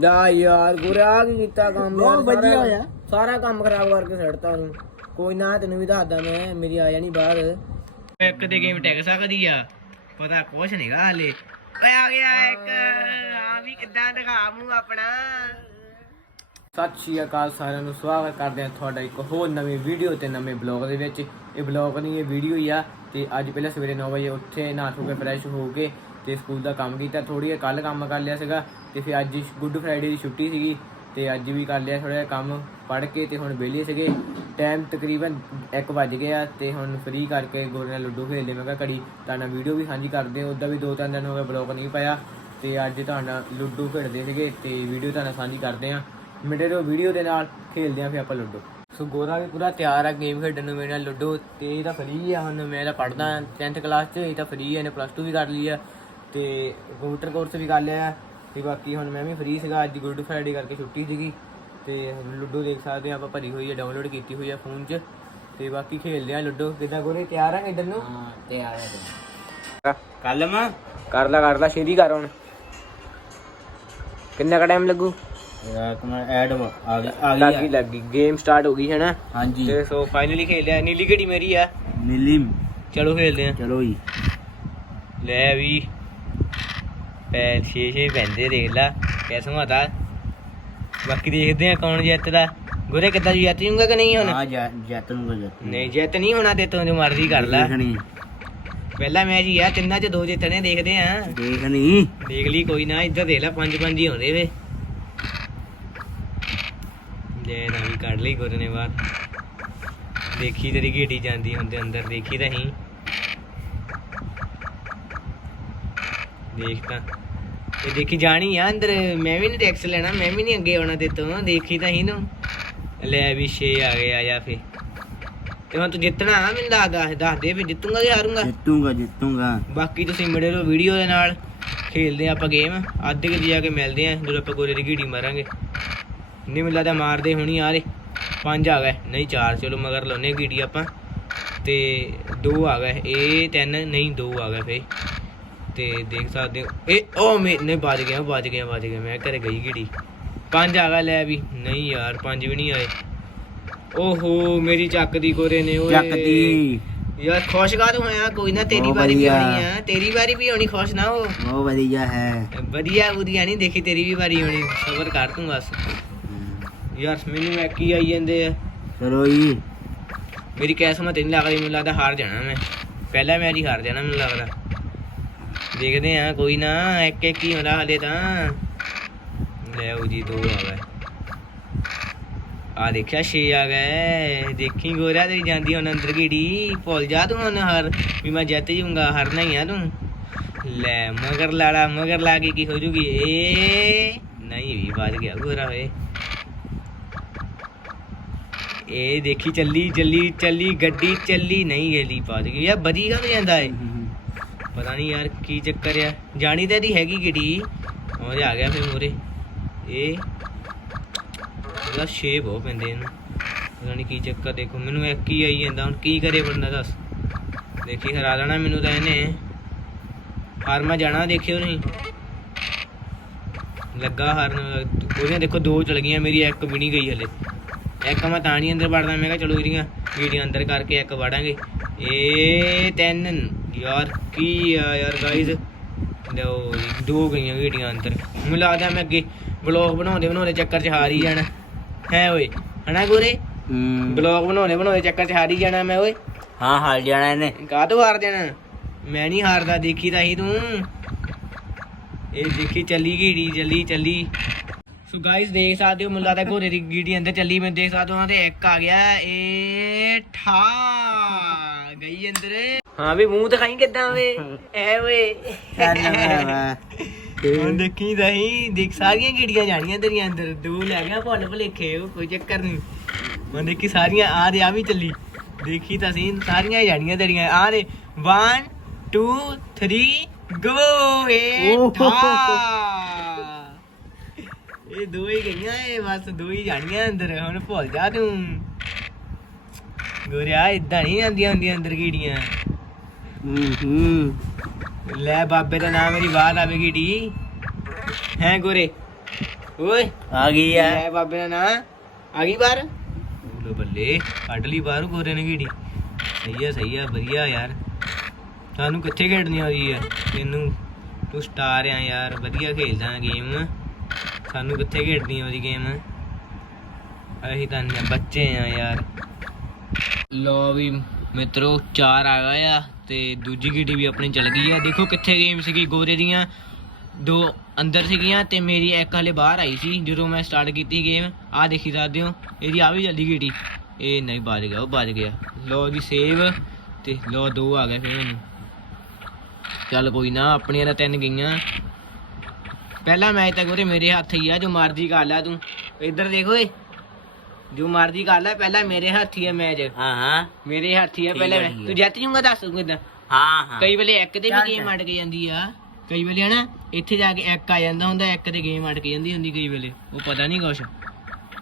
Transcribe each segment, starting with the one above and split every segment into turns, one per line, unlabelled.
ਜਾ ਯਾਰ ਗੁਰਿਆ ਕੀ ਕੀਤਾ ਕੰਮ ਯਾਰ
ਬਹੁਤ ਵਧੀਆ
ਸਾਰਾ-
ਹੋਇਆ।
ਸਾਰਾ ਕੰਮ ਖਰਾਬ ਕਰਕੇ ਛੱਡਤਾ ਉਹਨੂੰ ਕੋਈ ਨਾ ਤੈਨੂੰ ਵੀ ਦੱਸਦਾ ਮੈਂ ਮੇਰੀ ਆ ਜਾਣੀ ਬਾਹਰ। ਇੱਕ ਤੇ ਗੇਮ ਟਿਕ ਸਕਦੀ ਆ। ਪਤਾ ਕੁਛ ਨਹੀਂਗਾ ਹਲੇ। ਓਏ ਆ ਗਿਆ ਇੱਕ। ਆ ਵੀ ਕਿੱਦਾਂ ਦਿਖਾ ਮੂੰਹ ਆਪਣਾ। ਸਤਿ ਸ਼੍ਰੀ ਅਕਾਲ ਸਾਰਿਆਂ ਨੂੰ ਸਵਾਗਤ ਕਰਦੇ ਹਾਂ ਤੁਹਾਡਾ ਇੱਕ ਹੋਰ ਨਵੀਂ ਵੀਡੀਓ ਤੇ ਨਵੇਂ ਬਲੌਗ ਦੇ ਵਿੱਚ। ਇਹ ਬਲੌਗ ਨਹੀਂ ਇਹ ਵੀਡੀਓ ਹੀ ਆ ਤੇ ਅੱਜ ਪਹਿਲਾਂ ਸਵੇਰੇ 9 ਵਜੇ ਉੱਠੇ ਨਹਾ ਧੋ ਕੇ ਫਰੈਸ਼ ਹੋ ਕੇ ਤੇ ਸਕੂਲ ਦਾ ਕੰਮ ਕੀਤਾ। ਥੋੜੀ ਕੱਲ ਕੰਮ ਕਰ ਲਿਆ ਸੀਗਾ। ਤੇ ਫਿਰ ਅੱਜ ਗੁੱਡ ਫਰਾਈਡੇ ਦੀ ਛੁੱਟੀ ਸੀਗੀ ਤੇ ਅੱਜ ਵੀ ਕਰ ਲਿਆ ਥੋੜਾ ਜਿਹਾ ਕੰਮ ਪੜ੍ਹ ਕੇ ਤੇ ਹੁਣ ਵਿਹਲੇ ਸੀਗੇ। ਟਾਈਮ ਤਕਰੀਬਨ 1 ਵਜ ਗਿਆ ਤੇ ਹੁਣ ਫ੍ਰੀ ਕਰਕੇ ਗੋਰੇ ਨਾਲ ਲੁੱਡੋ ਖੇਡਦੇ ਮੈਂ ਕਿਹਾ ਘੜੀ ਤਾਂ ਨਾਲ ਵੀਡੀਓ ਵੀ ਸਾਂਝੀ ਕਰਦੇ ਹਾਂ। ਉੱਦਾਂ ਵੀ ਦੋ ਤਿੰਨ ਦਿਨ ਹੋ ਗਏ ਬਲੌਗ ਨਹੀਂ ਪਾਇਆ ਤੇ ਅੱਜ ਤੁਹਾਡਾ ਲੁੱਡੋ ਖੇਡਦੇ ਸੀਗੇ ਤੇ ਵੀਡੀਓ ਤੁਹਾਨੂੰ ਸਾਂਝੀ ਕਰਦੇ ਹਾਂ। ਮਿੰਟੇ ਤੋਂ ਵੀਡੀਓ ਦੇ ਨਾਲ ਖੇਡਦੇ ਆਂ ਫਿਰ ਆਪਾਂ ਲੁੱਡੋ। ਸੋ ਗੋਰਾ ਵੀ ਪੂਰਾ ਤਿਆਰ ਆ ਗੇਮ ਖੇਡਣ ਨੂੰ ਮੇਰੇ ਨਾਲ ਲੁੱਡੋ ਤੇ ਇਹ ਤਾਂ ਫ੍ਰੀ ਆ। ਹੁਣ ਮੈਂ ਤਾਂ ਪੜਦਾ 10th ਕਲਾਸ 'ਚ, ਇਹ ਤਾਂ ਫ੍ਰੀ ਆ, ਇਹਨੇ ਪਲੱਸ 2 ਵੀ ਕਰ ਲਈ ਆ ਤੇ ਕੰਪਿਊਟਰ ਕੋਰਸ ਵੀ ਕਰ ਲਿਆ। ਤੇ ਬਾਕੀ ਹੁਣ ਮੈਂ ਵੀ ਫ੍ਰੀ ਸੀਗਾ ਅੱਜ ਗੁੱਡ ਫਰਾਈਡੇ ਕਰਕੇ ਛੁੱਟੀ ਸੀਗੀ ਤੇ ਲੁੱਡੋ ਦੇਖ ਸਕਦੇ ਆ ਆਪਾਂ ਭਰੀ ਹੋਈ ਆ ਡਾਊਨਲੋਡ ਕੀਤੀ ਹੋਈ ਆ ਫੋਨ 'ਚ ਤੇ ਬਾਕੀ ਖੇਡਦੇ ਆ ਲੁੱਡੋ। ਕਿੱਦਾਂ ਗੋਰੇ ਤਿਆਰ ਆ ਖੇਡਣ ਨੂੰ?
ਹਾਂ ਤੇ ਆ ਕੱਲ ਮਾ
ਕਰ ਲਾ ਕਰ ਲਾ ਛੇਤੀ ਕਰ ਹੁਣ। ਕਿੰਨਾ ਕ ਟਾਈਮ ਲੱਗੂ?
ਇੱਕ ਮਿੰਟ ਐਡ ਆ ਗਈ ਆ
ਲੱਗ
ਗਈ
ਗਈ ਲੱਗ ਗਈ। ਗੇਮ ਸਟਾਰਟ ਹੋ ਗਈ ਹੈ ਨਾ?
ਹਾਂਜੀ।
ਤੇ ਸੋ ਫਾਈਨਲੀ ਖੇਡ ਲਿਆ ਨੀਲੀ ਘੜੀ ਮੇਰੀ ਆ।
ਨੀਲੀ।
ਚਲੋ ਖੇਡਦੇ ਆ
ਚਲੋ ਜੀ।
ਲੈ ਵੀ। ਪੈਰ ਛੇ ਛੇ ਪੈਂਦੇ ਦੇਖ ਲਾ ਕੈਸਾ ਹਤਾ ਬਾਕੀ ਦੇਖਦੇ ਆ ਕੌਣ ਜਿੱਤਦਾ ਗੁਰੇ ਕਿੱਦਾਂ ਜੀ ਜਿੱਤ ਜੂਗਾ ਕਿ ਨਹੀਂ ਹੁਣ?
ਆ ਜਾ ਜੱਤ ਜੱਤ।
ਨਹੀਂ ਜਿੱਤ ਨਹੀਂ ਹੋਣਾ ਤੇ ਤੂੰ ਜੋ ਮਰਜ਼ੀ ਕਰ ਲੈ। ਪਹਿਲਾ ਮੈਚ ਹੀ ਆ ਤਿੰਨਾਂ ਚ ਦੋ ਜਿੱਤਣੇ ਦੇਖਦੇ ਆ
ਦੇਖਣੀ।
ਦੇਖ ਲਈ ਕੋਈ ਨਾ ਇੱਧਰ ਦੇਖ ਲੈ ਪੰਜ ਪੰਜ ਹੀ ਹੁੰਦੇ ਵੇ। ਜੇ ਨਾ ਵੀ ਕੱਢ ਲਈ ਗੁਰੇ ਨੇ ਬਾਹਰ। ਦੇਖੀ ਤੇਰੀ ਗੇਟੀ ਜਾਂਦੀ ਹੁੰਦੇ ਅੰਦਰ ਦੇਖੀ ਤਾਂ ਹੀ। ਦੇਖ ਤਾਂ। ਇਹ ਦੇਖੀ ਜਾਣੀ ਆ ਅੰਦਰ ਮੈਂ ਵੀ ਨਹੀਂ ਟੈਕਸ ਲੈਣਾ ਮੈਂ ਵੀ ਨਹੀਂ ਅੱਗੇ ਆਉਣਾ ਤੇ ਤੋਂ ਦੇਖੀ ਤਾਂ ਹੀ ਨੂੰ ਲੈ ਵੀ 6 ਆ ਗਏ ਆ ਜਾ ਫੇ ਤੇ ਹੁਣ ਤੂੰ ਜਿੱਤਣਾ ਆ ਮੈਨੂੰ ਦੱਸ ਦੱਸ ਦੇ ਵੀ ਜਿੱਤੂਗਾ ਕਿ ਹਾਰੂੰਗਾ।
ਜਿੱਤੂਗਾ ਜਿੱਤੂਗਾ।
ਬਾਕੀ ਤੁਸੀਂ ਮਿਲੇ ਰਹੋ ਵੀਡੀਓ ਦੇ ਨਾਲ ਖੇਲਦੇ ਆਪਾਂ ਗੇਮ ਅੱਧੇ ਕਿ ਜਾ ਕੇ ਮਿਲਦੇ ਆ ਜਦੋਂ ਆਪਾਂ ਗੋਰੇ ਦੀ ਘੀੜੀ ਮਾਰਾਂਗੇ। ਨਹੀਂ ਮਿਲਦਾ ਤਾਂ ਮਾਰਦੇ ਹੁਣੀ ਯਾਰ ਪੰਜ ਆ ਗਏ ਨਹੀਂ ਚਾਰ ਚਲੋ ਮਗਰ ਲਾਉਨੇ ਘੀੜੀ ਆਪਾਂ। ਤੇ ਦੋ ਆ ਗਏ ਇਹ ਤਿੰਨ ਨਹੀਂ ਦੋ ਆ ਗਏ ਫੇ ਤੇ ਦੇਖ ਸਕਦੇ ਹੋ। ਇਹ ਉਹ ਮੇ ਨਹੀਂ ਬਚ ਗਿਆ ਬਚ ਗਿਆ ਬਚ ਗਿਆ। ਮੈਂ ਘਰੇ ਗਈ ਘੀੜੀ ਪੰਜ ਆ ਗਏ ਲੈ ਵੀ। ਨਹੀਂ ਯਾਰ ਪੰਜ ਵੀ ਨਹੀਂ ਆਏ। ਓਹੋ ਮੇਰੀ ਚੱਕ ਦੀ ਗੋਰੇ ਨੇ ਓਏ।
ਚੱਕਦੀ
ਯਾਰ ਖੁਸ਼ ਕਾ ਤੂੰ ਹੋਇਆ? ਕੋਈ ਨਾ ਤੇਰੀ ਵਾਰੀ ਵੀ
ਵਧੀਆ।
ਆਉਣੀ ਆ। ਤੇਰੀ ਵਾਰੀ ਵੀ ਆਉਣੀ ਖੁਸ਼ ਨਾ ਹੋ।
ਬਹੁਤ ਵਧੀਆ ਹੈ।
ਵਧੀਆ ਵਧੀਆ। ਨਹੀਂ ਦੇਖੀ ਤੇਰੀ ਵੀ ਵਾਰੀ ਆਉਣੀ ਸਬਰ ਕਰ ਤੂੰ ਬਸ। ਯਾਰ ਮੈਨੂੰ ਇੱਕ ਹੀ ਆਈ ਜਾਂਦੇ ਆ?
ਚਲੋ ਜੀ।
ਮੇਰੀ ਕਿਸਮਤ ਨਹੀਂ ਲੱਗਦੀ ਮੈਨੂੰ ਲੱਗਦਾ ਹਾਰ ਜਾਣਾ ਮੈਂ। ਪਹਿਲਾ ਮੈਚ ਹੀ ਹਾਰ ਜਾਣਾ ਮੈਨੂੰ ਲੱਗਦਾ। ਦੇਖਦੇ ਆ ਕੋਈ ਨਾ, ਇੱਕ ਇੱਕ ਹੀ ਹੁੰਦਾ ਹਲੇ ਤਾਂ। ਲੈ ਜੀ, ਦੋ ਆ ਗਏ। ਆ ਦੇਖਿਆ, ਛੇ ਆ ਗਏ। ਦੇਖੀ ਗੋਰਾ ਤੇਰੀ ਜਾਂਦੀ ਹੁਣ ਅੰਦਰ ਕੀੜੀ ਭੁੱਲ ਜਾ ਤੂੰ ਹੁਣ ਹਾਰ, ਵੀ ਮੈਂ ਜਿੱਤ ਜੂੰਗਾ ਹਾਰਨਾ ਹੀ ਆ ਤੂੰ। ਲੈ, ਮਗਰ ਲਾੜਾ ਮਗਰ ਲਾ ਕੇ ਕੀ ਹੋ ਜੂਗੀ? ਏ, ਨਹੀਂ ਵੀ, ਵੱਜ ਗਿਆ ਗੋਰਾ ਵੇ। ਇਹ ਦੇਖੀ ਚੱਲੀ ਚੱਲੀ ਚੱਲੀ, ਗੱਡੀ ਚੱਲੀ, ਨਹੀਂ ਗਈ ਵੱਜ ਗਈ। ਯਾਰ ਬਦੀ ਕਾ ਜਾਂਦਾ ਏ? ਪਤਾ ਨਹੀਂ ਯਾਰ ਕੀ ਚੱਕਰ ਆ। ਜਾਣੀ ਤਾਂ ਇਹਦੀ ਹੈਗੀ ਗੱਡੀ ਉਹ ਆ ਗਿਆ ਫਿਰ ਮੂਰੇ ਇਹ ਇਹਦਾ ਸ਼ੇਪ ਹੋ ਪੈਂਦੇ ਇਹਨੂੰ। ਪਤਾ ਨਹੀਂ ਕੀ ਚੱਕਰ, ਦੇਖੋ, ਮੈਨੂੰ ਇੱਕ ਹੀ ਆਈ ਜਾਂਦਾ। ਹੁਣ ਕੀ ਕਰੇ ਬੰਦਾ ਦੱਸ। ਦੇਖੀ, ਹਰਾ ਦੇਣਾ ਮੈਨੂੰ ਤਾਂ ਇਹਨੇ। ਹਾਰ ਮੈਂ ਜਾਣਾ, ਦੇਖਿਓ ਨਹੀਂ ਲੱਗਾ ਹਾਰਨ। ਉਹਦੀਆਂ ਦੇਖੋ, ਦੋ ਚਲ ਗਈਆਂ। ਮੇਰੀ ਇੱਕ ਵੀ ਨਹੀਂ ਗਈ ਹਲੇ। ਇੱਕ ਮੈਂ ਤਾਂ ਨਹੀਂ ਅੰਦਰ ਵੜਦਾ ਮੈਂ ਕਿਹਾ ਚਲੋ ਇਹਦੀਆਂ ਵੀਡੀਓ ਅੰਦਰ ਕਰਕੇ ਇੱਕ ਵੜਾਂਗੇ। ਇਹ ਤਿੰਨ। ਯਾਰ ਕੀ ਆ ਯਾਰ ਗਾਇਜ਼ ਜੀ, ਦੋ ਗਈਆਂ ਵੀਡੀਓ ਅੰਦਰ। ਮੈਨੂੰ ਲੱਗਦਾ ਮੈਂ ਅੱਗੇ ਬਲੌਗ ਬਣਾਉਂਦੇ ਬਣਾਉਂਦੇ ਚੱਕਰ 'ਚ ਹਾਰ ਹੀ ਜਾਣਾ। ਹੈ ਓਏ ਹਨਾ ਗੋਰੇ? ਬਲੌਗ ਬਣਾਉਂਦੇ ਬਣਾਉਂਦੇ ਚੱਕਰ 'ਚ ਹਾਰ ਹੀ ਜਾਣਾ ਮੈਂ ਓਏ।
ਹਾਂ ਹਾਲ ਜਾਣਾ ਇਹਨੇ।
ਕਾਹਤੋਂ ਹਾਰ ਜਾਣਾ? ਮੈਂ ਨਹੀਂ ਹਾਰਦਾ ਦੇਖੀ ਤਾਂ ਹੀ ਤੂੰ। ਇਹ ਦੇਖੀ ਚੱਲੀ ਗੀੜੀ ਚੱਲੀ ਚੱਲੀ। ਸੋ ਗਾਇਸ ਦੇਖ ਸਕਦੇ ਹੋ ਮੈਨੂੰ ਲੱਗਦਾ ਘੋੜੇ ਦੀ ਗੀੜੀ ਅੰਦਰ ਚੱਲੀ ਮੈਂ ਦੇਖ ਸਕਦਾ ਹਾਂ ਤੇ ਇੱਕ ਆ ਗਿਆ ਇਹ ਠਾ ਗਈ ਅੰਦਰ। ਹਾਂ ਵੀ ਮੂੰਹ ਦਿਖਾਈ ਕਿੱਦਾਂ ਵੇ? ਐ ਓਏ ਹੁਣ ਦੇਖੀ ਦਹੀਂ ਦੇਖ ਸਾਰੀਆਂ ਗੀੜੀਆਂ ਜਾਣੀਆਂ ਤੇਰੀਆਂ ਅੰਦਰ। ਦੋ ਲੈ ਗਿਆ ਭੁੱਲ ਭੁਲੇਖੇ ਉਹ ਕੋਈ ਚੱਕਰ ਨਹੀਂ। ਹੁਣ ਦੇਖੀ ਸਾਰੀਆਂ ਆ ਦੇ ਆ ਵੀ ਚੱਲੀ। ਦੇਖੀ ਤਾਂ ਸੀ ਸਾਰੀਆਂ ਹੀ ਜਾਣੀਆਂ ਤੇਰੀਆਂ। ਆ ਦੇ 1 2 3 ਗੋ ਏ ਠਾ ਇਹ ਦੋ ਹੀ ਗਈਆਂ ਇਹ ਬਸ ਦੋ ਹੀ ਜਾਣੀਆਂ ਅੰਦਰ। ਹੁਣ ਭੁੱਲ ਜਾ ਤੂੰ। ਗੋਰਿਆ ਇਦਾਂ ਨਹੀਂ ਜਾਂਦੀਆਂ ਹੁੰਦੀਆਂ ਅੰਦਰ ਕੀੜੀਆਂ।
ਹੂੰ ਹੂੰ।
ਲੈ ਬਾਬੇ ਦਾ ਨਾਮ ਮੇਰੀ ਬਾਤ ਆਵੇਗੀ ਢੀ ਹੈ ਗੋਰੇ? ਓਏ
ਆ ਗਈ ਆ।
ਲੈ ਬਾਬੇ ਦਾ ਨਾਂ ਆ ਗਈ ਬਾਹਰ? ਲੋ ਬੱਲੇ ਕੱਢ ਲਈ ਬਾਹਰ ਗੋਰੇ ਨੇ ਗੀੜੀ ਸਹੀ ਆ ਸਹੀ ਆ ਵਧੀਆ ਯਾਰ। ਸਾਨੂੰ ਕਿੱਥੇ ਖੇਡਣੀ ਆਉਂਦੀ ਆ ਤੈਨੂੰ ਤੂੰ ਸਟਾਰ ਆ ਯਾਰ ਵਧੀਆ ਖੇਡਦਾ ਗੇਮ ਸਾਨੂੰ ਕਿੱਥੇ ਖੇਡਣੀ ਆਉਂਦੀ ਗੇਮ ਅਸੀਂ ਤਾਂ ਬੱਚੇ ਆ ਯਾਰ। ਲੋ ਵੀ ਮਿੱਤਰੋ, ਚਾਰ ਆ ਗਏ ਆ ਤੇ ਦੂਜੀ ਗੀਟੀ ਵੀ ਆਪਣੀ ਚਲ ਗਈ ਆ। ਦੇਖੋ ਕਿੱਥੇ ਗੇਮ ਸੀਗੀ ਗੋਰੇ ਦੀਆਂ। ਦੋ ਅੰਦਰ ਸੀਗੀਆਂ ਤੇ ਮੇਰੀ ਇੱਕ ਹਲੇ ਬਾਹਰ ਆਈ ਸੀ, ਜਦੋਂ ਮੈਂ ਸਟਾਰਟ ਕੀਤੀ ਗੇਮ ਆ ਦੇਖੀ ਸਕਦੇ ਹੋ, ਇਹਦੀ ਆ ਵੀ ਜਲਦੀ ਗੀਟੀ ਇਹ ਨਹੀਂ, ਵੱਜ ਗਿਆ, ਉਹ ਵੱਜ ਗਿਆ। ਲੋ ਜੀ ਸੇਵ ਤੇ ਲੋ ਦੋ ਆ ਗਏ ਫਿਰ ਮੈਨੂੰ ਚੱਲ ਕੋਈ ਨਾ, ਆਪਣੀਆਂ ਤਾਂ ਤਿੰਨ ਗਈਆਂ। ਪਹਿਲਾ ਮੈਚ ਤਾਂ ਗੋਰੇ ਮੇਰੇ ਹੱਥ ਹੀ ਆ, ਜੋ ਮਰਜ਼ੀ ਕਰ ਲੈ ਤੂੰ। ਇੱਧਰ ਦੇਖ ਓਏ ਜੋ ਮਰਜ਼ੀ ਕਰ ਲੈ ਪਹਿਲਾਂ ਮੇਰੇ ਹੱਥ ਹੀ ਮੈਚ।
ਹਾਂ ਹਾਂ।
ਮੇਰੇ ਹੱਥ ਹੀ ਪਹਿਲਾਂ ਮੈਂ-। ਤੂੰ ਜਿੱਤ ਜੂਗਾ ਦੱਸ ਤੂੰ ਕਿੱਦਾਂ?
ਹਾਂ ਹਾਂ।
ਕਈ ਵੇਲੇ ਇੱਕ ਤੇ ਵੀ ਗੇਮ। ਅਟਕ ਜਾਂਦੀ ਆ। ਕਈ ਵੇਲੇ ਹਨਾ ਇੱਥੇ ਜਾ ਕੇ ਇੱਕ ਆ ਜਾਂਦਾ ਹੁੰਦਾ ਇੱਕ ਤੇ ਗੇਮ ਅਟਕ ਜਾਂਦੀ ਹੁੰਦੀ ਕਈ ਵੇਲੇ। ਉਹ ਪਤਾ ਨਹੀਂ ਕੁਛ।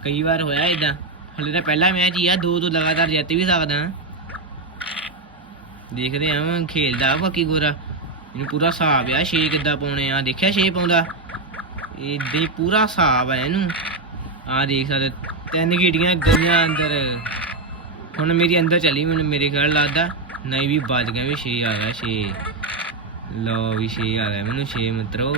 ਕਈ ਵਾਰ ਹੋਇਆ ਇਦਾਂ ਹਲੇ ਤਾਂ ਪਹਿਲਾ ਮੈਚ ਹੀ ਆ ਦੋ ਦੋ ਲਗਾਤਾਰ ਜਿੱਤ ਵੀ ਸਕਦਾ। ਦੇਖਦੇ ਆ ਮੈਂ ਖੇਲਦਾ ਬਾਕੀ ਗੋਰਾ। ਇਹਨੂੰ ਪੂਰਾ ਹਿਸਾਬ ਆ ਛੇ ਕਿੱਦਾਂ ਪਾਉਣੇ ਆ। ਦੇਖਿਆ ਛੇ ਪਾਉਂਦਾ। ਇਹ ਦੇ ਪੂਰਾ ਹਿਸਾਬ ਆ ਇਹਨੂੰ। ਆ ਦੇਖ ਸਕਦੇ। ਤਿੰਨ ਗੀੜੀਆਂ ਗਈਆਂ ਅੰਦਰ। ਹੁਣ ਮੇਰੀ ਅੰਦਰ ਚਲੀ, ਮੈਨੂੰ ਮੇਰੇ ਖਿਆਲ ਲੱਗਦਾ ਨਹੀਂ ਵੀ ਵੱਜ ਗਿਆ ਵੀ 6 ਆ ਗਿਆ 6 ਲਓ ਵੀ 6 ਆ ਗਿਆ ਮੈਨੂੰ 6 ਮਿੱਤਰੋ।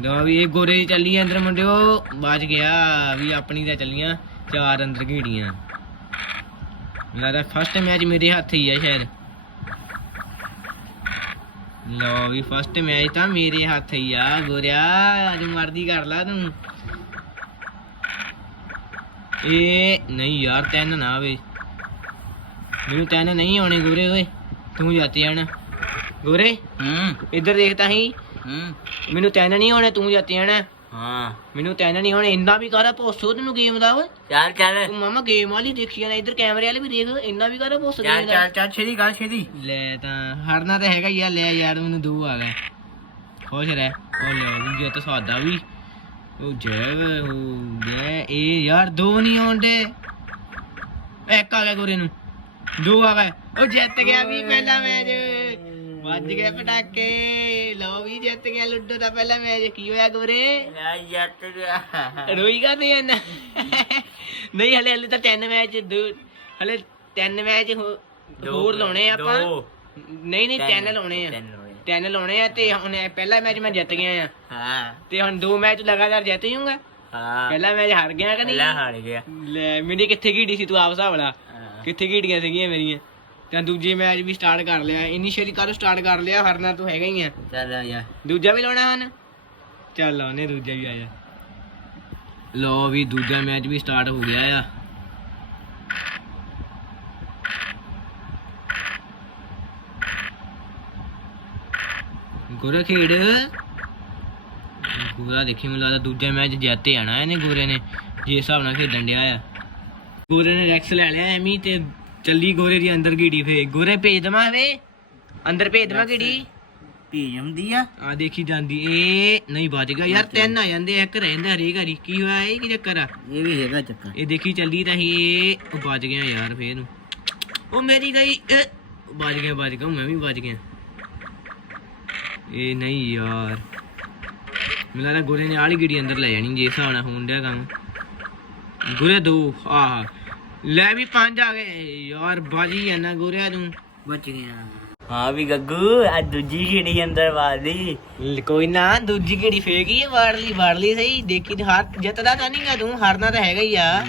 ਲਓ ਵੀ ਇਹ ਗੋਰੇ ਚੱਲੀ ਅੰਦਰ ਮੁੰਡਿਓ, ਵੱਜ ਗਿਆ ਵੀ ਆਪਣੀ ਤਾਂ ਚੱਲੀਆਂ ਚਾਰ ਅੰਦਰ ਘੀੜੀਆਂ। ਲੱਗਦਾ ਫਸਟ ਮੈਚ ਮੇਰੇ ਹੱਥ ਹੀ ਆ ਸ਼ਾਇਦ। ਲਓ ਵੀ ਫਸਟ ਮੈਚ ਤਾਂ ਮੇਰੇ ਹੱਥ ਹੀ ਆ, ਗੋਰਿਆ, ਅੱਜ ਮਰਦੀ ਕਰ ਲਾ ਤੂੰ। ਇਹ ਨਹੀਂ ਯਾਰ ਤਿੰਨ ਨਾ ਵੇ। ਮੈਨੂੰ ਤਿੰਨ ਨਹੀਂ ਆਉਣੇ ਗੋਰੇ ਓਏ। ਤੂੰ ਜਾਤੇ ਜਾਣਾ ਗੋਰੇ
ਹੂੰ।
ਇੱਧਰ ਦੇਖਤਾ ਸੀ
ਹੂੰ।
ਮੈਨੂੰ ਤਿੰਨ ਨਹੀਂ ਆਉਣੇ ਤੂੰ ਜਾਤੇ ਜਾਣਾ
ਹਾਂ।
ਮੈਨੂੰ ਤਿੰਨ ਨਹੀਂ ਆਉਣੇ ਇੰਨਾ ਵੀ ਕਾਹਦਾ ਭੋਸੋ ਤੈਨੂੰ ਗੇਮ ਦਾ ਓਏ
ਚੱਲ ਚੱਲ।
ਤੂੰ ਮਾਮਾ ਗੇਮ ਵਾਲੀ ਦੇਖੀ ਜਾਣਾ ਇੱਧਰ ਕੈਮਰੇ ਵਾਲੇ ਵੀ ਦੇਖ ਇੰਨਾ ਵੀ ਕਾਹਦਾ ਭੋਸ
ਚੱਲ ਚੱਲ ਚੱਲ ਛੇਦੀ ਗੱਲ ਛੇਦੀ
ਲੈ ਤਾਂ ਹਰਨਾ ਤਾਂ ਹੈਗਾ ਹੀ ਆ ਲੈ ਯਾਰ ਮੈਨੂੰ ਦੋ ਆ ਗਏ। ਖੁਸ਼ ਰਹਿ। ਉਹ ਲੈ ਜਿੱਤ ਸਾਦਾ ਵੀ। ਉਹ ਜੈ ਹੋ ਗਿਆ ਇਹ ਯਾਰ ਦੋ ਨਹੀਂ ਆਉਂਦੇ। ਇੱਕ ਆ ਗਿਆ ਗੋਰੇ ਨੂੰ? ਦੋ ਆ ਗਏ। ਉਹ ਜਿੱਤ ਗਿਆ ਵੀ ਪਹਿਲਾ ਮੈਚ। ਵੱਜ ਗਏ ਪਟਾਕੇ। ਲਓ ਵੀ ਜਿੱਤ ਗਿਆ ਲੁੱਡੋ ਦਾ ਪਹਿਲਾ ਮੈਚ। ਕੀ ਹੋਇਆ ਗੋਰੇ?
ਯਾ ਜੱਟ ਗਿਆ।
ਰੋਈ ਗਾ ਤੇ ਨਾ? ਨਹੀਂ ਹਲੇ ਹਲੇ ਤਾਂ ਤਿੰਨ ਮੈਚ ਦੋ ਹਲੇ ਤਿੰਨ ਮੈਚ ਹੋਰ ਲਾਉਣੇ ਆਪਾਂ। ਨਹੀਂ ਨਹੀਂ ਤਿੰਨ ਲਾਉਣੇ ਆ। ਤਿੰਨ ਲਾਉਣੇ ਆ ਤੇ ਹੁਣ ਇਹ ਪਹਿਲਾ ਮੈਚ ਮੈਂ ਜਿੱਤ ਗਿਆ ਆ।
ਹਾਂ।
ਤੇ ਹੁਣ ਦੋ ਮੈਚ ਲਗਾਤਾਰ ਜਿੱਤ ਜਾਊਂਗਾ।
ਹਾਂ।
ਪਹਿਲਾ ਮੈਚ ਹਾਰ ਗਿਆ ਕਿ
ਪਹਿਲਾਂ
ਨਹੀਂ
ਹਾਰ ਗਿਆ।
ਲੈ ਮੇਰੀ ਕਿੱਥੇ ਘੀੜੀ ਸੀ ਤੂੰ ਆਪ ਹਿਸਾਬ ਲਾ।
ਹਾਂ।
ਕਿੱਥੇ ਘੀੜੀਆਂ ਸੀਗੀਆਂ ਮੇਰੀਆਂ? ਤੇ ਦੂਜੇ ਮੈਚ ਵੀ ਸਟਾਰਟ ਕਰ ਲਿਆ। ਇਨੀਸ਼ੀਅਲੀ ਕਾਹਦੋਂ ਸਟਾਰਟ ਕਰ ਲਿਆ ਹਰਨਾ ਤੂੰ ਹੈਗਾ ਹੀ ਆ।
ਚੱਲ ਆ ਜਾ।
ਦੂਜਾ ਵੀ ਲਾਉਣਾ ਹਨ? ਚੱਲ ਉਹਨੇ ਦੂਜਾ ਵੀ ਆਇਆ ਲੋ ਵੀ ਦੂਜਾ ਮੈਚ ਵੀ ਸਟਾਰਟ ਹੋ ਗਿਆ ਆ। ਗੋਰਾ ਖੇਡ ਗੋਰਾ ਦੇਖੀ ਮੈਨੂੰ ਲੱਗਦਾ ਦੂਜਾ ਮੈਚ ਜਿੱਤੇ ਆਣਾ ਇਹਨੇ ਗੋਰੇ ਨੇ ਜੇ ਹਿਸਾਬ ਨਾਲ ਖੇਡਣ ਡਿਆ ਆ। ਗੋਰੇ ਨੇ ਰੈਕਸ ਲੈ ਲਿਆ ਐਵੇਂ ਤੇ ਚੱਲੀ ਗੋਰੇ ਦੀ ਅੰਦਰ ਗੀੜੀ ਫੇ ਗੋਰੇ ਭੇਜ ਦਵਾਂ ਵੇ ਅੰਦਰ ਭੇਜ ਦਵਾਂ ਗੀੜੀ?
ਪੀ ਜਾਂਦੀ ਆ।
ਆ ਦੇਖੀ ਜਾਂਦੀ ਇਹ ਨਹੀਂ ਵੱਜ ਗਿਆ। ਯਾਰ ਤਿੰਨ ਆ ਜਾਂਦੇ ਇੱਕ ਰਹਿੰਦਾ ਹਰੇਕ ਵਾਰੀ। ਕੀ ਹੋਇਆ ਇਹ ਕੀ ਚੱਕਰ ਆ?
ਇਹ ਵੀ ਹੈਗਾ ਚੱਕਰ।
ਇਹ ਦੇਖੀ ਚੱਲੀ ਤਾਂ ਹੀ ਵੱਜ ਗਿਆ ਯਾਰ ਫੇਰ ਨੂੰ ਉਹ ਮੇਰੀ ਗਈ ਵੱਜ ਗਿਆ ਵੱਜ ਗਿਆ ਮੈਂ ਵੀ ਵੱਜ ਗਿਆ। ਇਹ ਨਹੀਂ ਯਾਰ। ਮੈਨੂੰ ਲੱਗਦਾ ਗੋਰੇ ਨੇ ਆਲੀ ਗਿੜੀ ਅੰਦਰ ਲੈ ਜਾਣੀ ਜੇ ਹਿਸਾਬ ਨਾਲ ਹੋਣ ਡਿਆ ਕੰਮ। ਗੋਰੇ ਦੋ ਆਹ। ਲੈ ਵੀ ਪੰਜ ਆ ਗਏ। ਯਾਰ ਬਾਜੀ ਆ ਨਾ ਗੋਰਿਆ ਤੂੰ।
ਬਚ ਗਿਆ ਹਾਂ ਵੀ ਗੱਗੂ ਆ ਦੂਜੀ ਖੇੜੀ ਅੰਦਰ ਵਾਦੀ
ਲ- ਕੋਈ ਨਾ ਦੂਜੀ ਕਿਹੜੀ ਫੇਗੀ ਹੈ ਵਾੜ ਲਈ ਵਾੜ ਲਈ ਸਹੀ। ਦੇਖੀ ਤੇ ਹਾਰ ਜਿੱਤਦਾ ਤਾਂ ਨਹੀਂਗਾ ਤੂੰ ਹਾਰਨਾ ਤਾਂ ਹੈਗਾ ਹੀ ਆ।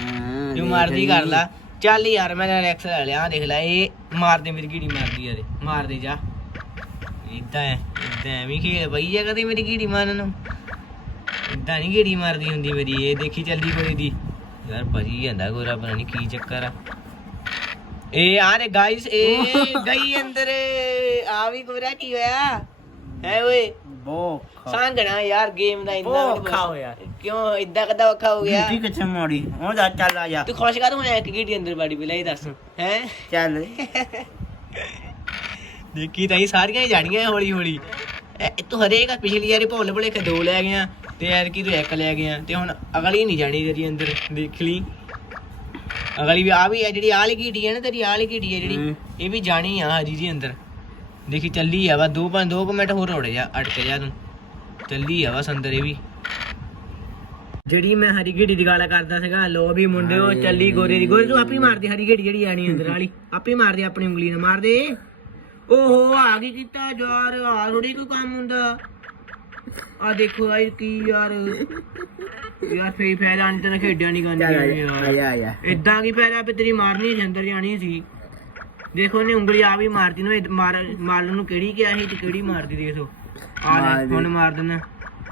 ਜੋ ਮਰਜ਼ੀ ਕਰ ਲਾ। ਚੱਲ ਯਾਰ ਮੈਂ ਰੈਕਸ ਲੈ ਲਿਆ ਦੇਖ ਲੈ ਇਹ ਮਾਰ ਦੇ ਮੇਰੀ ਕੀੜੀ ਮਾਰਦੀ ਆ ਦੇ ਮਾਰ ਦੇ ਜਾ। ਇਦਾਂ ਇਦਾਂ ਐਵੇਂ ਖੇਡ ਪਈ ਜਾ ਕਦੇ ਮੇਰੀ ਕੀੜੀ ਮਾਰਨ ਨੂੰ। ਇਦਾਂ ਨਹੀਂ ਕੀੜੀ ਮਾਰਦੀ ਹੁੰਦੀ ਮੇਰੀ ਇਹ ਦੇਖੀ ਚੱਲਦੀ ਕੋਈ ਦੀ। ਯਾਰ ਭਜੀ ਜਾਂਦਾ ਗੋਰਾ ਪਤਾ ਨਹੀਂ ਕੀ ਚੱਕਰ ਆ। ਇਹ ਆਰੇ ਗਾਇਸ ਇਹ ਗਈ ਅੰਦਰ। ਆ ਵੀ ਗੋਰਾ ਕੀ ਹੋਇਆ? ਹੈ ਓਏ।
ਬੋਖਾ।
ਸਾਂਗਣਾ ਯਾਰ ਗੇਮ ਦਾ ਇੰਨਾ
ਬਹੁਤ ਔਖਾ ਹੋਇਆ।
ਕਿਉਂ ਇਦਾਂ ਕਦਾ ਔਖਾ ਹੋ ਗਿਆ?
ਠੀਕ ਕਿੱਥੇ ਮੋੜੀ? ਉਹ ਜਾ ਚੱਲ ਆ ਜਾ।
ਤੂੰ ਖੁਸ਼ ਕਦੋਂ ਹੋਇਆ ਕਿ ਗੀਟੀ ਅੰਦਰ ਬਾੜੀ ਬਿਲਾ ਹੀ ਦੱਸ। ਹੈ?
ਚੱਲ।
ਦੇਖੀ ਤਾਂ ਇਹ ਸਾਰੀਆਂ ਹੀ ਜਾਣੀਆਂ ਹੌਲੀ ਹੌਲੀ। ਇਹ ਤੂੰ ਹਰੇਕ ਪਿਛਲੀ ਵਾਰੀ ਭੁੱਲ ਭੁਲੇ ਕੇ ਦੋ ਲੈ ਗਿਆ ਤੇ ਯਾਰ ਕੀ ਤੂੰ ਇੱਕ ਲੈ ਗਿਆ ਤੇ ਹੁਣ ਅਗਲੀ ਨਹੀਂ ਜਾਣੀ ਤੇਰੀ ਅੰਦਰ ਦੇਖ ਲਈ। ਅਗਲੀ ਵੀ ਆ ਵੀ ਆ ਜਿਹੜੀ ਆਹ ਵਾਲੀ ਹੈ ਨਾ ਤੇਰੀ ਆਹ ਵਾਲੀ ਹੈ ਜਿਹੜੀ
ਹੂੰ।
ਇਹ ਵੀ ਜਾਣੀ ਆ ਹਜੀ ਜੀ ਅੰਦਰ। ਦੇਖੀ ਚੱਲੀ ਆ ਵਾ ਦੋ ਪੰਜ ਦੋ ਕੁ ਮਿੰਟ ਹੋਰ ਰੋੜੇ ਜਾ ਅਟਕ ਜਾ ਤੂੰ। ਚੱਲੀ ਆ ਬਸ ਅੰਦਰ ਇਹ ਵੀ। ਜਿਹੜੀ ਮੈਂ ਹਰੀ ਘੇੜੀ ਦੀ ਗੱਲ ਕਰਦਾ ਸੀਗਾ ਲੋ ਵੀ ਮੁੰਡੇ ਉਹ ਚੱਲੀ ਗੋਰੇ ਦੀ ਗੋਰੇ ਤੂੰ ਆਪੇ ਹੀ ਮਾਰਦੀ ਹਰੀ ਘੇੜੀ ਜਿਹੜੀ ਆਣੀ ਅੰਦਰ ਵਾਲੀ। ਆਪੇ ਹੀ ਮਾਰਦੀ ਆਪਣੀ ਉਂਗਲੀ ਨਾਲ ਮਾਰ ਦੇ। ਓਹੋ ਆ ਕੀ ਕੀਤਾ ਯਾਰ? ਆ ਥੋੜੀ ਕੋਈ ਕੰਮ ਹੁੰਦਾ। ਆ ਦੇਖੋ ਆ ਕੀ ਯਾਰ। ਯਾਰ ਫੇਰ ਫਾਇਦਾ ਨਹੀਂ ਤੈਨੂੰ ਖੇਡਿਆ ਨਹੀਂ ਕਰਨੀ ਯਾਰ।
ਆਇਆ
ਇਦਾਂ ਕੀ ਫਾਇਦਾ ਵੀ ਤੇਰੀ ਮਾਰਨੀ ਸੀ ਅੰਦਰ ਜਾਣੀ ਸੀ। ਦੇਖੋ ਨੇ ਉਂਗਲੀ ਆ ਵੀ ਮਾਰਦੀ ਨੂੰ ਇਹ ਮਾਰ ਮਾਰਨ ਨੂੰ ਕਿਹੜੀ ਕਿਹਾ ਸੀ ਤੇ ਕਿਹੜੀ ਮਾਰਦੀ ਦੇਖੋ ਆ ਲੈ ਹੁਣ ਮਾਰ ਦਿੰਦਾ।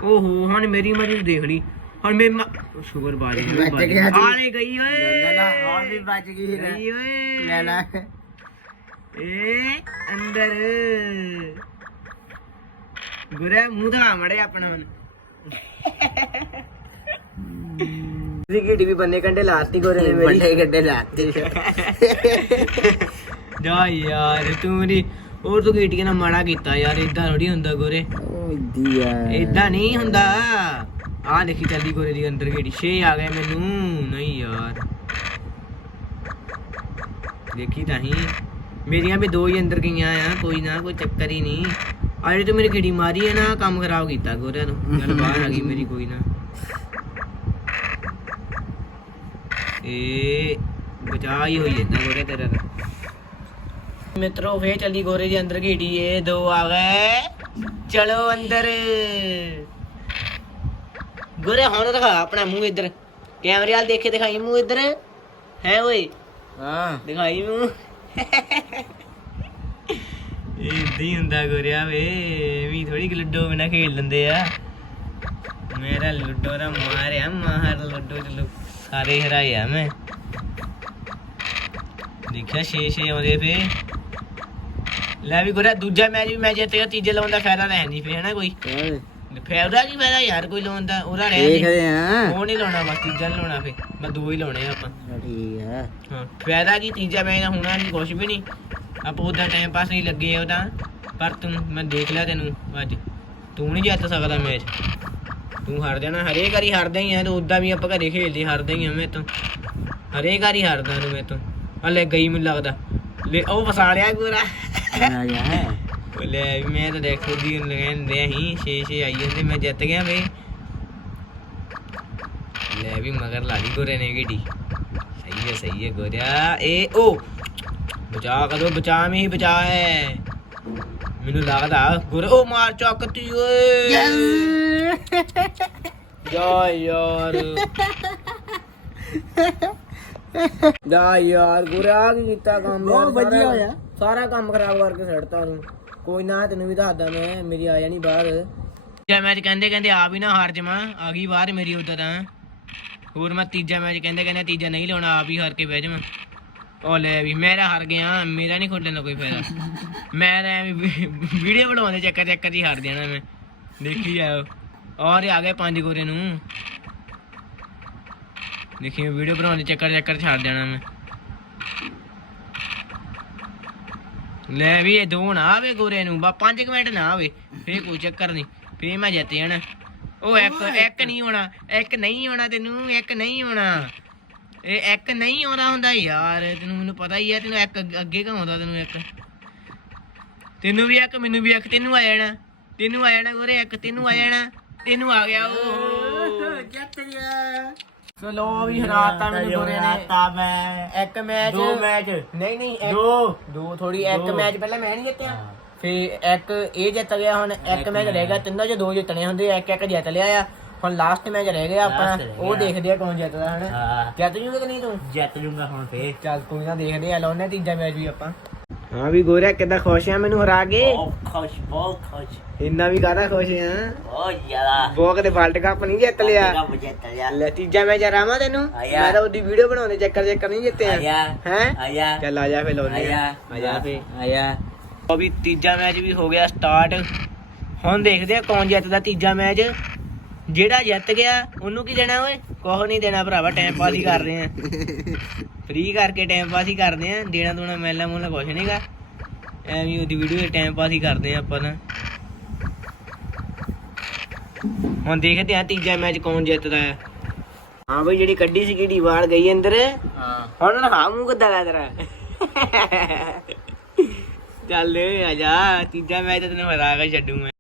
ਓਹੋ ਹੁਣ ਮੇਰੀ ਮਰਜ਼ੀ ਦੇਖ ਲਈ। ਹੁਣ ਮ- ਸ਼ੁਕਰ ਬਾਜੀ
ਬਚ ਗਿਆ ਤੂੰ।
ਆ ਲੈ ਗਈ ਓਏ।
ਹੁਣ ਵੀ ਬਚ ਗਈ
ਗਈ ਓਏ।
ਲੈ ਲੈ।
ਏ ਅੰਦਰ ਗੁਰੇ ਮੂੰਹ ਦਾ ਮੜੇ ਆਪਣਾ ਮਨ ਜ਼ਿਗੀ ਟੀਵੀ ਬੰਨੇ ਕੰਡੇ ਲਾਸਟੀ ਗੋਰੇ ਨੇ ਮੇਰੀ
ਵੱਡੇ ਗੱਡੇ ਲਾਤੇ
ਜਾ ਯਾਰ ਤੂੰ ਮੇਰੀ ਹੋਰ ਤੂੰ ਗੀਟੀਆਂ ਨਾਲ ਮਾੜਾ ਕੀਤਾ ਯਾਰ ਇਦਾਂ ਥੋੜੀ ਹੁੰਦਾ ਗੋਰੇ
ਓ ਦੀਆ
ਇਦਾਂ ਨਹੀਂ ਹੁੰਦਾ ਆ ਦੇਖੀ ਚੱਲੀ ਗੋਰੇ ਦੀ ਅੰਦਰ ਗੇੜੀ 6 ਆ ਗਏ ਮੈਨੂੰ ਨਹੀਂ ਯਾਰ ਦੇਖੀ ਤਾਂ ਹੀ ਮੇਰੀਆਂ ਵੀ ਦੋ ਹੀ ਅੰਦਰ ਗਈਆਂ ਆ ਕੋਈ ਨਾ ਕੋਈ ਚੱਕਰ ਹੀ ਨਹੀਂ। ਆ ਜਿਹੜੀ ਤੂੰ ਮੇਰੀ ਗੇੜੀ ਮਾਰੀ ਹੈ ਨਾ ਕੰਮ ਖਰਾਬ ਕੀਤਾ ਗੋਰਿਆਂ ਨੂੰ। ਗੱਲ ਬਾਹਰ ਆ ਗਈ ਮੇਰੀ ਕੋਈ ਨਾ। ਇਹ ਬਚਾ ਹੀ ਹੋਈ ਜਾਂਦਾ ਗੋਰੇ ਤੇਰਾ ਮਿੱਤਰੋ ਫੇਰ ਚੱਲੀ ਗੋਰੇ ਦੇ ਅੰਦਰ ਘੇੜੀ ਏ ਦੋ ਆ ਗਏ। ਚਲੋ ਅੰਦਰ। ਗੋਰੇ ਹੁਣ ਦਿਖਾ ਆਪਣਾ ਮੂੰਹ ਇੱਧਰ। ਕੈਮਰੇ ਵਾਲ ਦੇਖੇ ਦਿਖਾਈ ਮੂੰਹ ਇੱਧਰ। ਹੈ ਓਏ?
ਹਾਂ।
ਦਿਖਾਈ ਮੂੰਹ। ਇਹ ਏਦਾਂ ਹੀ ਹੁੰਦਾ ਗੋਰਿਆ ਵੇ ਵੀ ਥੋੜੀ ਲੁੱਡੋ ਬਿਨਾ ਖੇਲ ਲੈਂਦੇ ਆ। ਮੇਰਾ ਲੁੱਡੋ ਦਾ ਮਾਰਿਆ ਮਾਰ ਲੁੱਡੋ ਚ ਲੁ- ਸਾਰੇ ਹਰਾਇਆ ਮੈਂ। ਦੇਖਿਆ 6-6 ਆਉਂਦੇ ਫੇ ਲੈ ਵੀ ਗੋਰਿਆ ਦੂਜਾ ਮੈਚ ਵੀ ਮੈਂ ਜਿੱਤਿਆ ਤੀਜੇ ਲਾਉਣ ਦਾ ਫਾਇਦਾ ਹੈ ਨਹੀਂ ਫੇ ਹਨਾ ਕੋਈ? ਫਾਇਦਾ ਕੀ ਫਾਇਦਾ ਯਾਰ ਕੋਈ ਲਾਉਣ ਦਾ ਉਹਦਾ ਰਹਿ ਨਹੀਂ
ਦੇਖਦੇ ਆ।
ਉਹ ਨਹੀਂ ਲਾਉਣਾ ਬਸ ਤੀਜਾ ਲਾਉਣਾ ਫੇ ਮੈਂ ਦੋ ਹੀ ਲਾਉਣੇ ਆ ਆਪਾਂ।
ਠੀਕ ਆ।
ਹਾਂ ਫਾਇਦਾ ਕੀ ਤੀਜਾ ਮੈਚ ਦਾ ਹੋਣਾ ਨਹੀਂ ਕੁਝ ਵੀ ਨਹੀਂ ਆਪਾਂ ਉਹਦਾ ਟਾਈਮ ਪਾਸ ਨਹੀਂ ਲੱਗੇ ਉਹਦਾ। ਪਰ ਤੂੰ ਮੈਂ ਦੇਖ ਲਿਆ ਤੈਨੂੰ ਅੱਜ। ਤੂੰ ਨਹੀਂ ਜਿੱਤ ਸਕਦਾ ਮੈਚ ਤੂੰ ਹਾਰ ਜਾਣਾ ਹਰੇਕ ਵਾਰੀ ਹਾਰਦਾ ਹੀ ਆ। ਤੇ ਉਦਾਂ ਵੀ ਆਪਾਂ ਘਰੇ ਖੇਡਦੇ ਹਾਰਦਾ ਹੀ ਆ ਮੈਂ ਤੋਂ। ਹਰੇਕ ਵਾਰੀ ਹਾਰਦਾ ਤੂੰ ਮੈਂ ਤੋਂ। ਹਲੇ ਗਈ ਮੈਨੂੰ ਲੱਗਦਾ। ਲੈ ਉਹ ਫਸਾ ਲਿਆ ਪੂਰਾ
ਆ ਜਾ
ਉਹ ਲੈ ਵੀ ਮੈਂ ਤਾਂ ਦੇਖੋ ਦੀ ਲੈਂਦੇ ਹੀ 6 6 ਆਈ ਜਾਂਦੇ ਮੈਂ ਜਿੱਤ ਗਿਆ ਵੇ। ਲੈ ਵੀ ਮਗਰ ਲਾ ਲਈ ਗੋਰੇ ਨੇ ਗੇੜੀ ਸਹੀ ਹੈ ਸਹੀ ਹੈ ਗੋਰਿਆ। ਇਹ ਉਹ ਬਚਾ ਕਦੋਂ ਬਚਾ ਮੈਂ ਹੀ ਬਚਾ ਹੈ ਮੈਨੂੰ ਲੱਗਦਾ ਗੋਰੇ ਉਹ ਮਾਰ ਚੱਕਤੀ ਓਏ। ਜਾ ਯਾਰ। ਜਾ ਯਾਰ ਗੁਰਿਆ ਕੀ ਕੀਤਾ ਕੰਮ
ਬਹੁਤ ਵਧੀਆ
ਸਾਰਾ-
ਹੋਇਆ।
ਸਾਰਾ ਕੰਮ ਖਰਾਬ ਕਰਕੇ ਛੱਡਤਾ ਉਹਨੂੰ ਕੋਈ ਨਾ ਤੈਨੂੰ ਵੀ ਦੱਸਦਾ ਮੈਂ ਮੇਰੀ ਆ ਜਾਣੀ ਬਾਹਰ। ਤੀਜਾ ਮੈਚ ਕਹਿੰਦੇ ਕਹਿੰਦੇ ਆ ਵੀ ਨਾ ਹਾਰ ਜਾਵਾਂ। ਆ ਗਈ ਬਾਹਰ ਮੇਰੀ ਉਦੋਂ ਤਾਂ। ਹੋਰ ਮੈਂ ਤੀਜਾ ਮੈਚ ਕਹਿੰਦੇ ਕਹਿੰਦੇ ਤੀਜਾ ਨਹੀਂ ਲਾਉਣਾ ਆਪ ਹੀ ਹਾਰ ਕੇ ਬਹਿ ਜਾਵਾਂ। ਉਹ ਲੈ ਵੀ ਮੇਰਾ ਹਾਰ ਗਿਆ ਮੇਰਾ ਨਹੀਂ ਖੋਲਣ ਦਾ ਕੋਈ ਫਾਇਦਾ। ਮੈਂ ਤਾਂ ਐਵੇਂ ਵੀਡੀਓ ਬਣਾਉਣ ਦੇ ਚੱਕਰ ਚੱਕਰ ਹੀ ਹਾਰ ਜਾਣਾ ਮੈਂ। ਦੇਖੀ ਜਾਓ। ਔਰ ਆ ਗਏ ਪੰਜ ਗੋਰੇ ਨੂੰ। ਦੇਖੀ ਵੀਡੀਓ ਬਣਾਉਣ ਦੇ ਚੱਕਰ ਚੱਕਰ ਹਾਰ ਜਾਣਾ ਮੈਂ। ਲੈ ਵੀ ਇਹ ਦੋ ਨਾ ਆਵੇ ਗੋਰੇ ਨੂੰ ਬਾ 5 ਮਿੰਟ ਨਾ ਆਵੇ ਫੇਰ ਕੋਈ ਚੱਕਰ ਨਹੀਂ ਫੇਰ ਮੈਂ ਜਿੱਤ ਜਾਣਾ। ਉਹ ਇੱਕ ਇੱਕ ਨਹੀਂ ਹੋਣਾ ਇੱਕ ਨਹੀਂ ਹੋਣਾ ਤੈਨੂੰ ਇੱਕ ਨਹੀਂ ਹੋਣਾ। ਇਹ ਇੱਕ ਨਹੀਂ ਆਉਂਦਾ ਹੁੰਦਾ ਯਾਰ ਤੈਨੂੰ ਮੈਨੂੰ ਪਤਾ ਹੀ ਆ ਤੈਨੂੰ ਇੱਕ ਅੱਗੇ- ਕਿਉਂ ਆਉਂਦਾ ਤੈਨੂੰ ਇੱਕ? ਤੈਨੂੰ ਵੀ ਇੱਕ ਮੈਨੂੰ ਵੀ ਇੱਕ ਤੈਨੂੰ ਆ ਜਾਣਾ। ਤੈਨੂੰ ਆ ਜਾਣਾ ਗੋਰੇ ਇੱਕ ਤੈਨੂੰ ਆ ਜਾਣਾ ਤੈਨੂੰ ਆ ਗਿਆ ਉਹ।
ਜਿੱਤ ਗਿਆ
ਸੋ ਲੋ ਵੀ ਹਰਾਤਾ ਮੈਨੂੰ ਗੋਰੇ ਨੇ।
ਤਾਂ ਮੈਂ।
ਇੱਕ ਮੈਚ।
ਦੋ ਮੈਚ।
ਨਹੀਂ ਨਹੀਂ ਇੱਕ
ਦੋ।
ਦੋ ਥੋੜੀ ਇੱਕ। ਮੈਚ ਪਹਿਲਾਂ ਮੈਂ ਨਹੀਂ ਜਿੱਤਿਆ। ਫੇ ਇੱਕ ਇਹ ਜਿੱਤ ਗਿਆ ਹੁਣ ਇੱਕ ਮੈਚ ਰਹਿ ਗਿਆ। ਤਿੰਨਾਂ ਚੋਂ ਦੋ ਜਿੱਤਣੇ ਹੁੰਦੇ ਆ, ਇੱਕ ਇੱਕ ਜਿੱਤ ਲਿਆ ਆ। ਹੁਣ ਲਾਸਟ ਮੈਚ ਰਹਿ ਗਿਆ ਆਪਣਾ
Last ਰਹਿ
ਉਹ
ਗਿਆ।
ਦੇਖਦੇ ਆ ਕੌਣ ਜਿੱਤਦਾ ਹਨਾ?
ਹਾਂ।
ਜਿੱਤ ਜੂਗਾ ਕਿ ਨਹੀਂ ਤੂੰ?
ਜਿੱਤ ਜੂੰਗਾ ਹੁਣ ਫੇਰ।
ਚੱਲ ਕੋਈ ਨਾ ਦੇਖਦੇ ਆ ਲਾਉਣੇ ਤੀਜਾ ਮੈਚ ਵੀ ਆਪਾਂ। ਹਾਂ ਵੀ ਗੋਰਿਆ ਕਿੱਦਾਂ ਖੁਸ਼ ਆ? ਮੈਨੂੰ ਹਰਾ ਕੇ।
ਬਹੁਤ ਖੁਸ਼ ਬਹੁਤ ਖੁਸ਼।
ਇੰਨਾ ਵੀ ਕਾਹਦਾ ਖੁਸ਼ ਆ?
ਬਹੁਤ ਜ਼ਿਆਦਾ।
ਬੋਕ ਦੇ ਵਰਲਡ ਕੱਪ ਨਹੀਂ ਜਿੱਤ ਲਿਆ।
ਰੱਬ ਜਿੱਤ ਲਿਆ।
ਲੈ ਤੀਜਾ ਮੈਚ ਆਰਾਮਾ ਤੈਨੂੰ?
ਆਇਆ।
ਮੈਂ ਤਾਂ ਉਹਦੀ ਵੀਡੀਓ ਬਣਾਉਂਦੇ ਚੱਕਰ ਚੱਕਰ ਨਹੀਂ ਜਿੱਤਿਆ।
ਆਇਆ।
ਹੈ?
ਆਇਆ।
ਚੱਲ ਆ ਜਾ ਫੇ ਲਾਉਣੇ
ਆਇਆ।
ਆ ਜਾ ਫੇ
ਆਇਆ।
ਉਹ ਵੀ ਤੀਜਾ ਮੈਚ ਵੀ ਹੋ ਗਿਆ ਸਟਾਰਟ ਹੁਣ ਦੇਖਦੇ ਆ ਕੌਣ ਜਿੱਤਦਾ ਤੀਜਾ ਮੈਚ ਜਿਹੜਾ ਜਿੱਤ ਗਿਆ ਉਹਨੂੰ ਕੀ ਦੇਣਾ ਓਏ? ਕੁਛ ਨਹੀਂ ਦੇਣਾ ਭਰਾਵਾ ਟਾਈਮ ਪਾਸ ਹੀ ਕਰ ਰਹੇ ਆ। ਫ੍ਰੀ ਕਰਕੇ ਟਾਈਮ ਪਾਸ ਹੀ ਕਰਦੇ ਆ ਦੇਣਾ ਦੋਣਾ ਮੈਲਾ ਮੂਲਾ ਕੁਛ ਨਹੀਂਗਾ ਐਵੇਂ ਉਹਦੀ ਵੀਡੀਓ ਤੇ ਟਾਈਮ ਪਾਸ ਹੀ ਕਰਦੇ ਆ ਆਪਾਂ ਤਾਂ। ਹੁਣ ਦੇਖਦੇ ਆ ਤੀਜਾ ਮੈਚ ਕੌਣ ਜਿੱਤਦਾ ਹੈ ਹਾਂ ਬਈ ਜਿਹੜੀ ਕੱਢੀ ਸੀ ਕਿਹੜੀ ਵਾਰ ਗਈ ਅੰਦਰ?
ਹਾਂ।
ਹੁਣ ਨਾ ਮੂੰਹ ਕਿੱਦਾਂ ਲੱਗ ਤੇਰਾ। ਚੱਲ ਆ ਜਾ ਤੀਜਾ ਮੈਚ ਤਾਂ ਤੈਨੂੰ ਹਰਾ ਕੇ ਛੱਡੂ ਮੈਂ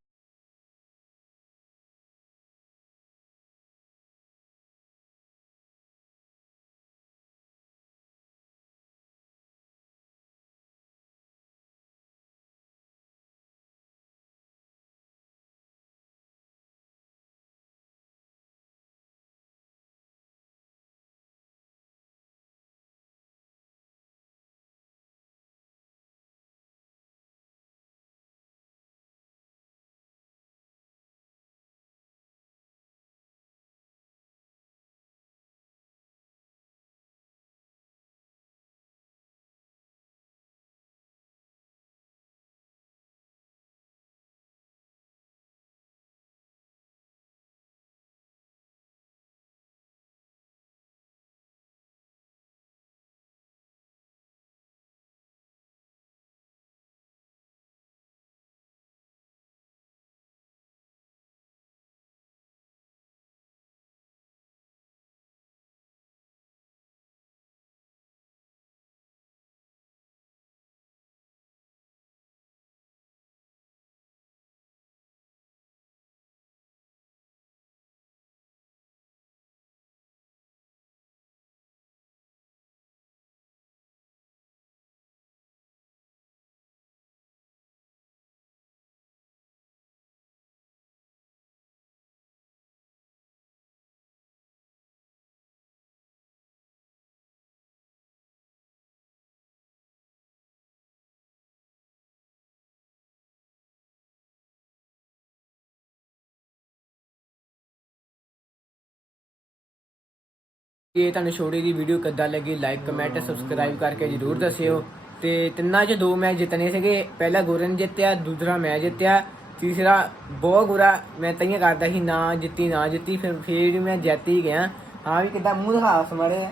ਇਹ ਤੁਹਾਨੂੰ ਛੋਟੀ ਦੀ ਵੀਡੀਓ ਕਿੱਦਾਂ ਲੱਗੀ ਲਾਈਕ ਕਮੈਂਟ ਸਬਸਕ੍ਰਾਈਬ ਕਰਕੇ ਜਰੂਰ ਦੱਸਿਓ। ਤੇ ਤਿੰਨਾਂ 'ਚ ਦੋ ਮੈਚ ਜਿੱਤਨੇ ਸੀਗੇ। ਪਹਿਲਾ ਗੋਰਨ ਜਿੱਤਿਆ, ਦੂਸਰਾ ਮੈਂ ਜਿੱਤਿਆ, ਤੀਸਰਾ ਬਹੁਤ ਬੁਰਾ। ਮੈਂ ਤਈਆਂ ਕਰਦਾ ਸੀ, ਨਾ ਜਿੱਤੀ ਨਾ ਜਿੱਤੀ, ਫਿਰ ਫਿਰ ਮੈਂ ਜਿੱਤ ਹੀ ਗਿਆ। ਹਾਂ ਵੀ ਕਿੱਦਾਂ ਮੂੰਹ ਦਿਖਾ ਸਮੜੇ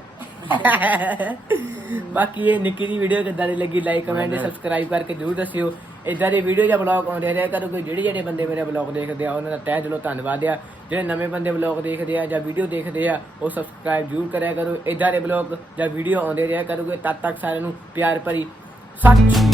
ਬਾਕੀ ਇਹ ਨਿੱਕੀ ਦੀ ਵੀਡੀਓ ਕਿੱਦਾਂ ਦੀ ਲੱਗੀ ਲਾਈਕ ਕਮੈਂਟ ਸਬਸਕ੍ਰਾਈਬ ਕਰਕੇ ਜਰੂਰ ਦੱਸਿਓ। ਇਦਾਂ ਦੇ ਵੀਡੀਓ ਜਾਂ ਬਲੌਗ ਆਉਂਦੇ ਰਿਹਾ ਕਰੋ ਜਿਹੜੇ ਜਿਹੜੇ ਬੰਦੇ ਮੇਰੇ ਬਲੌਗ ਦੇਖਦੇ ਆ ਉਹਨਾਂ ਦਾ ਤਹਿ ਦਿਲੋਂ ਧੰਨਵਾਦ ਆ। ਜਿਹੜੇ ਨਵੇਂ ਬੰਦੇ ਬਲੌਗ ਦੇਖਦੇ ਆ ਜਾਂ ਵੀਡੀਓ ਦੇਖਦੇ ਆ ਉਹ ਸਬਸਕ੍ਰਾਈਬ ਜਰੂਰ ਕਰਿਆ ਕਰੋ। ਇਦਾਂ ਦੇ ਬਲੌਗ ਜਾਂ ਵੀਡੀਓ ਆਉਂਦੇ ਰਿਹਾ ਕਰੋਗੇ ਤਦ ਤੱਕ ਸਾਰਿਆਂ ਨੂੰ ਪਿਆਰ ਭਰੀ। ਅਕਾਲ